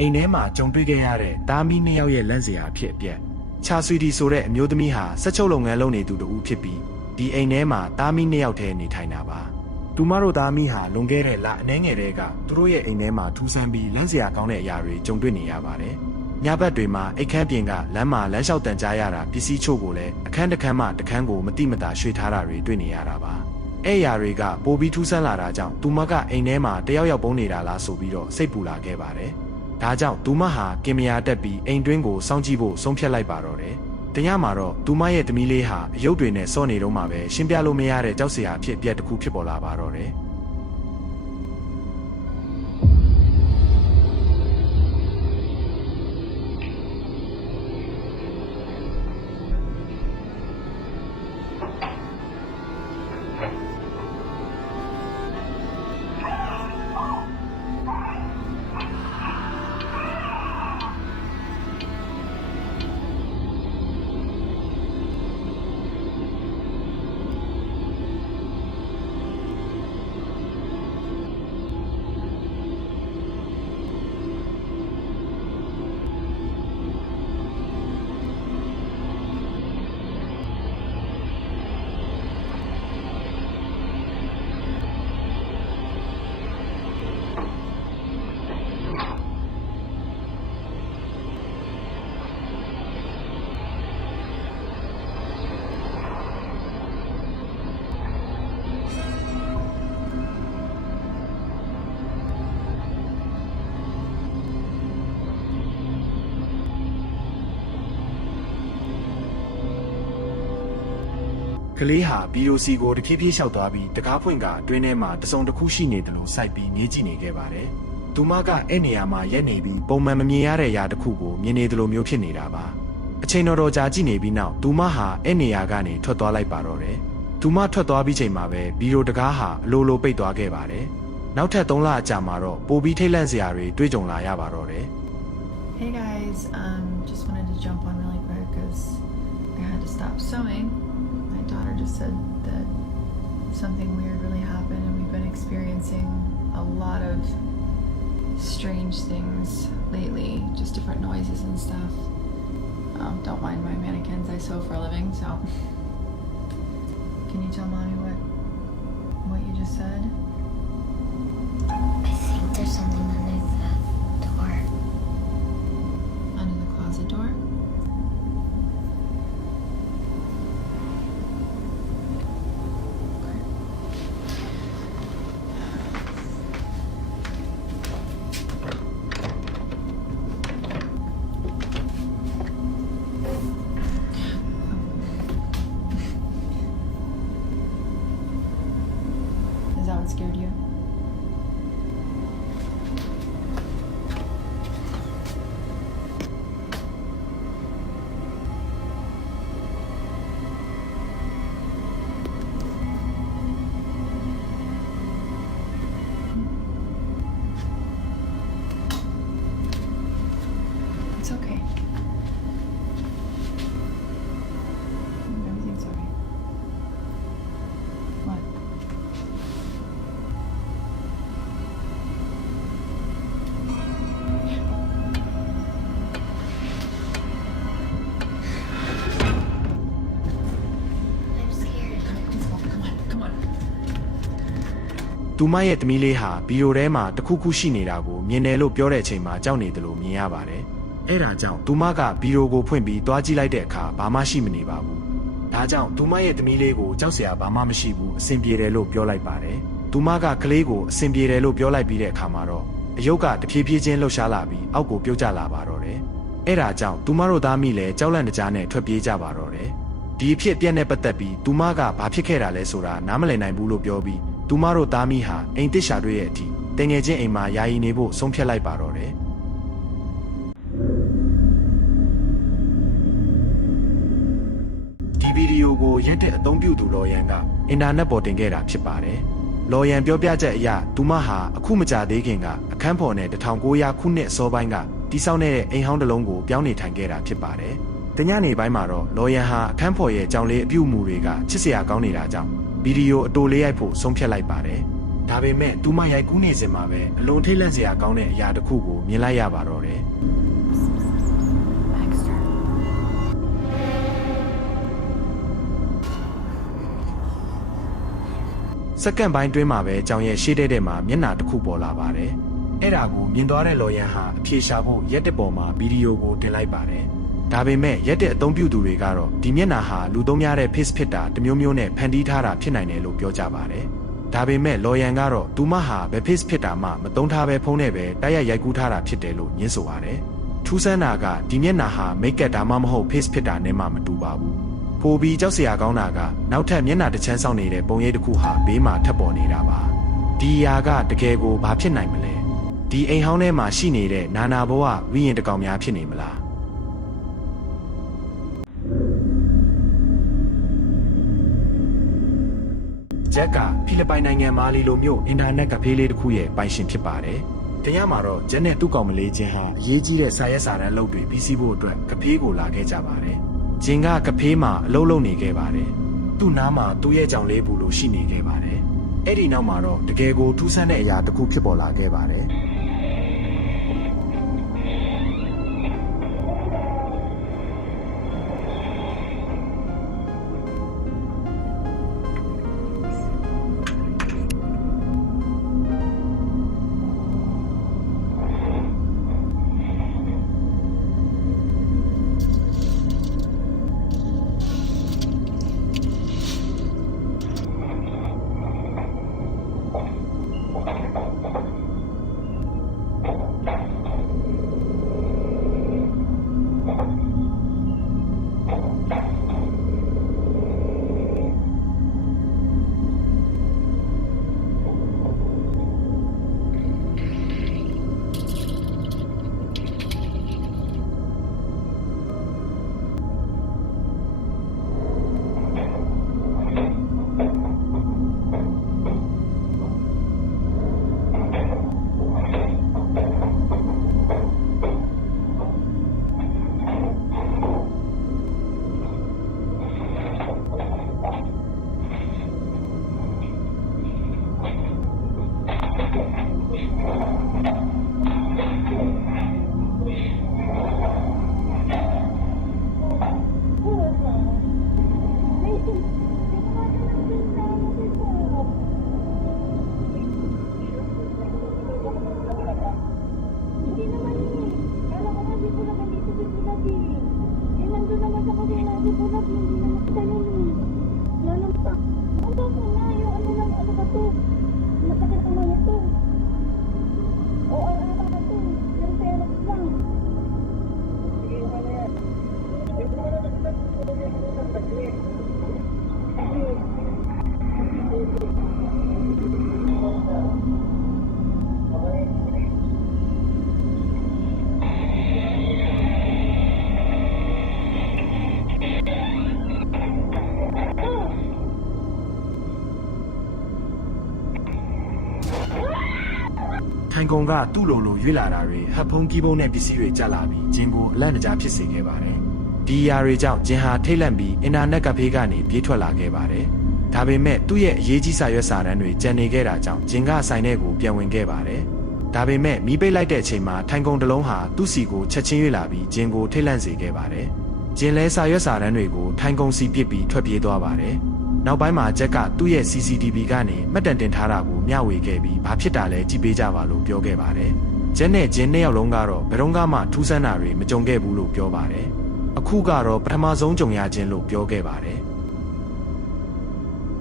အိမ်ထဲမှာကြုံတွေ့ခဲ့ရတဲ့တားမီနှစ်ယောက်ရဲ့လန့်စရာအဖြစ်အပျက်ချာဆွီတီဆိုတဲ့အမျိုးသမီးဟာဆက်ချုပ်လုပ်ငန်းလုပ်နေသူတူဖြစ်ပြီးဒီအိမ်ထဲမှာတားမီနှစ်ယောက်တည်းနေထိုင်တာပါသူမတို့သားမီးဟာလွန်ခဲ့တဲ့လအနှဲငယ်တဲ့ကသူတို့ရဲ့အိမ်ထဲမှာထူဆန်းပြီးလန့်စရာကောင်းတဲ့အရာတွေကြုံတွေ့နေရပါတယ်ညဘက်တွေမှာအိတ်ခမ်းပြင်ကလမ်းမှာလမ်းလျှောက်တန်ကြားရတာပစ္စည်းချို့ကိုလည်းအခန်းတစ်ခန်းမှတစ်ခန်းကိုမတိမတာရွှေ့ထားတာတွေတွေ့နေရတာပါအဲ့အရာတွေကပိုပြီးထူးဆန်းလာတာကြောင့်သူမကအိမ်ထဲမှာတယောက်ယောက်ပုံနေတာလားဆိုပြီးတော့စိတ်ပူလာခဲ့ပါတယ်။ ဒါကြောင့်သူမဟာကင်မရာတက်ပြီးအိမ်တွင်းကိုစောင့်ကြည့်ဖို့ဆုံးဖြတ်လိုက်ပါတော့တယ်။တညမှာတော့သူမရဲ့သမီးလေးဟာအယုတ်တွေနဲ့စော့နေတော့မှပဲရှင်းပြလို့မရတဲ့ကြောက်စရာအဖြစ်အပျက်တစ်ခုဖြစ်ပေါ်လာပါတော့တယ်။ ကလေးဟာဘီယိုစီကိုတဖြည်းဖြည်းလျှောက်သွားပြီးတကားဖွင့်ကအတွင်းထဲမှာတစုံတစ်ခုရှိနေတယ်လို့စိုက်ပြီးမြေးကြည့်နေခဲ့ပါတယ်။သူမကအဲ့နေရာမှာရက်နေပြီးပုံမှန်မမြင်ရတဲ့အရာတစ်ခုကိုမြင်နေတယ်လို့မျိုးဖြစ်နေတာပါ။အချိန်တော်တော်ကြာကြည့်နေပြီးနောက်သူမဟာအဲ့နေရာကနေထွက်သွားလိုက်ပါတော့တယ်။သူမထွက်သွားပြီးချိန်မှာပဲဘီယိုတကားဟာအလိုလိုပိတ်သွားခဲ့ပါတယ်။နောက်ထပ်၃လအကြာမှာတော့ပိုပြီးထိတ်လန့်စရာတွေတွေ့ကြုံလာရပါတော့တယ်။ Hey guys, um, just wanted to jump on really quick because I had to stop sewing. My daughter just said that something weird really happened, and we've been experiencing a lot of strange things lately, just different noises and stuff. Um, don't mind my mannequins, I sew for a living, so. Can you tell mommy what what you just said? I think there's something under the door. Under the closet door? scared you? သူမရဲ့သမီးလေးဟာဗီဒီယိုထဲမှာတခုခုရှိနေတာကိုမြင်တယ်လို့ပြောတဲ့အချိန်မှာကြောက်နေတယ်လို့မြင်ရပါတယ်။အဲ့ဒါကြောင့်သူမကဗီဒီယိုကိုဖွင့်ပြီးတွားကြည့်လိုက်တဲ့အခါဘာမှရှိမနေပါဘူး။ဒါကြောင့်သူမရဲ့သမီးလေးကိုကြောက်စရာဘာမှမရှိဘူးအဆင်ပြေတယ်လို့ပြောလိုက်ပါတယ်။သူမကကလေးကိုအဆင်ပြေတယ်လို့ပြောလိုက်ပြီးတဲ့အခါမှာတော့အယုတ်ကတဖြည်းဖြည်းချင်းလှုပ်ရှားလာပြီးအောက်ကိုပြုတ်ကျလာပါတော့တယ်။အဲ့ဒါကြောင့်သူမတို့သားမိလည်းကြောက်လန့်တကြားနဲ့ထွက်ပြေးကြပါတော့တယ်။ဒီအဖြစ်အပျက်နဲ့ပတ်သက်ပြီးသူမကဘာဖြစ်ခဲ့တာလဲဆိုတာနားမလည်နိုင်ဘူးလို့ပြောပြီး သူမတို့သားမိဟာအိမ်တစ်ရှာတွေ့ရဲ့အထိတငယ်ချင်းအိမ်မှာယာယီနေဖို့ဆုံးဖြတ်လိုက်ပါတော့တယ်ဒီဗီဒီယိုကိုရက်တဲ့အသုံးပြုသူလော်ရန်ကအင်တာနက်ပေါ်တင်ခဲ့တာဖြစ်ပါတယ်လော်ရန်ပြောပြချက်အရသူမဟာအခုမကြသေးခင်ကအခန်းဖော်နဲ့1900ခုနှစ်အစောပိုင်းကတိစောက်နေတဲ့အိမ်ဟောင်းတစ်လုံးကိုပြောင်းနေထိုင်ခဲ့တာဖြစ်ပါတယ်။တညနေပိုင်းမှာတော့လော်ရန်ဟာအခန်းဖော်ရဲ့ကြောင်လေးအပြုအမူတွေကချစ်စရာကောင်းနေတာကြောင့် ဗီဒီယိုအတိုလေးရိုက်ဖို့ဆုံးဖြတ်လိုက်ပါတယ်။ဒါပေမဲ့သူမရိုက်ကူးနေစဉ်မှာပဲအလွန်ထိတ်လန့်စရာကောင်းတဲ့အရာတစ်ခုကိုမြင်လိုက်ရပါတော့တယ် Baxter. စက္ကန့်ပိုင်းတွင်းမှာပဲကြောင်ရဲ့ရှေ့တဲ့တဲ့မှာမျက်နှာတစ်ခုပေါ်လာပါတယ်။အဲ့ဒါကိုမြင်သွားတဲ့လော်ရန်ဟာအဖြေရှာဖို့ရက်တဲ့ပေါ်မှာဗီဒီယိုကိုတင်လိုက်ပါတယ်။ ဒါပေမဲ့ရက်တဲ့အသုံးပြုသူတွေကတော့ဒီမျက်နှာဟာလူသုံးများတဲ့ face ဖြစ်တာတစ်မျိုးမျိုးနဲ့ဖန်တီးထားတာဖြစ်နိုင်တယ်လို့ပြောကြပါတယ်။ဒါပေမဲ့လော်ရန်ကတော့သူမဟာဘယ် face ဖြစ်တာမှမသုံးထားပဲဖုံးနဲ့ပဲတိုက်ရိုက်ရိုက်ကူးထားတာဖြစ်တယ်လို့ညင်းဆိုပါတယ်။ထူးဆန်းတာကဒီမျက်နှာဟာမိတ်ကပ်ဒါမှမဟုတ် face ဖြစ်တာနဲ့မှမတူပါဘူး။ပိုပြီးကြောက်စရာကောင်းတာကနောက်ထပ်မျက်နှာတစ်ချမ်းဆောင်နေတဲ့ပုံရိပ်တစ်ခုဟာဘေးမှာထပ်ပေါ်နေတာပါဒီຢာကတကယ်ကိုဘာဖြစ်နိုင်မလဲဒီအိမ်ဟောင်းထဲမှာရှိနေတဲ့နာနာဘဝဝိရင်တစ်ကောင်များဖြစ်နေမလား ဂျက်ကဖိလစ်ပိုင်နိုင်ငံမာလီလိုမျိုးအင်တာနက်ကဖေးလေးတစ်ခုရဲ့ပိုင်ရှင်ဖြစ်ပါတယ်။တရားမှာတော့ဂျက်နဲ့သူ့ကောင်မလေးချင်းဟာအရေးကြီးတဲ့စာရက်စာတမ်းလုပ်တွေပြီးစီးဖို့အတွက်ကဖေးကိုလာခဲ့ကြပါတယ်။ဂျင်ကကဖေးမှာအလုပ်လုပ်နေခဲ့ပါတယ်။သူ့နားမှာသူ့ရဲ့ကြောင်လေးဘူးလို့ရှိနေခဲ့ပါတယ်။အဲ့ဒီနောက်မှာတော့တကယ်ကိုထူးဆန်းတဲ့အရာတစ်ခုဖြစ်ပေါ်လာခဲ့ပါတယ်။ えっ? င်ကုန်ကသူ့လိုလိုရွေးလာတာတွေဟပ်ဖုံးကီးပုံးနဲ့ပစ္စည်းတွေကျလာပြီးဂျင်ကိုအလန့်တကြားဖြစ်စေခဲ့ပါတယ်။ဒီအရာတွေကြောင့်ဂျင်ဟာထိတ်လန့်ပြီးအင်တာနက်ကဖေးကနေပြေးထွက်လာခဲ့ပါတယ်။ဒါပေမဲ့သူ့ရဲ့အရေးကြီးစာရွက်စာတမ်းတွေကျန်နေခဲ့တာကြောင့်ဂျင်ကဆိုင်ထဲကိုပြန်ဝင်ခဲ့ပါတယ်။ဒါပေမဲ့မီးပိတ်လိုက်တဲ့အချိန်မှာထိုင်ကုန်တစ်လုံးဟာသူ့စီကိုချက်ချင်းရွေးလာပြီးဂျင်ကိုထိတ်လန့်စေခဲ့ပါတယ်။ဂျင်လဲစာရွက်စာတမ်းတွေကိုထိုင်ကုန်စီပစ်ပြီးထွက်ပြေးသွားပါတယ်။ နောက်ပိုင်းမှာဂျက်ကသူ့ရဲ့ CCTV ကနေမှတ်တမ်းတင်ထားတာကိုမျှဝေခဲ့ပြီးဘာဖြစ်တာလဲကြည့်ပေးကြပါလို့ပြောခဲ့ပါတယ်။ဂျက်နဲ့ဂျင်းနှစ်ယောက်လုံးကတော့ဘယ်တော့မှထူးဆန်းတာတွေမကြုံခဲ့ဘူးလို့ပြောပါတယ်။အခုကတော့ပထမဆုံးကြုံရခြင်းလို့ပြောခဲ့ပါတယ်။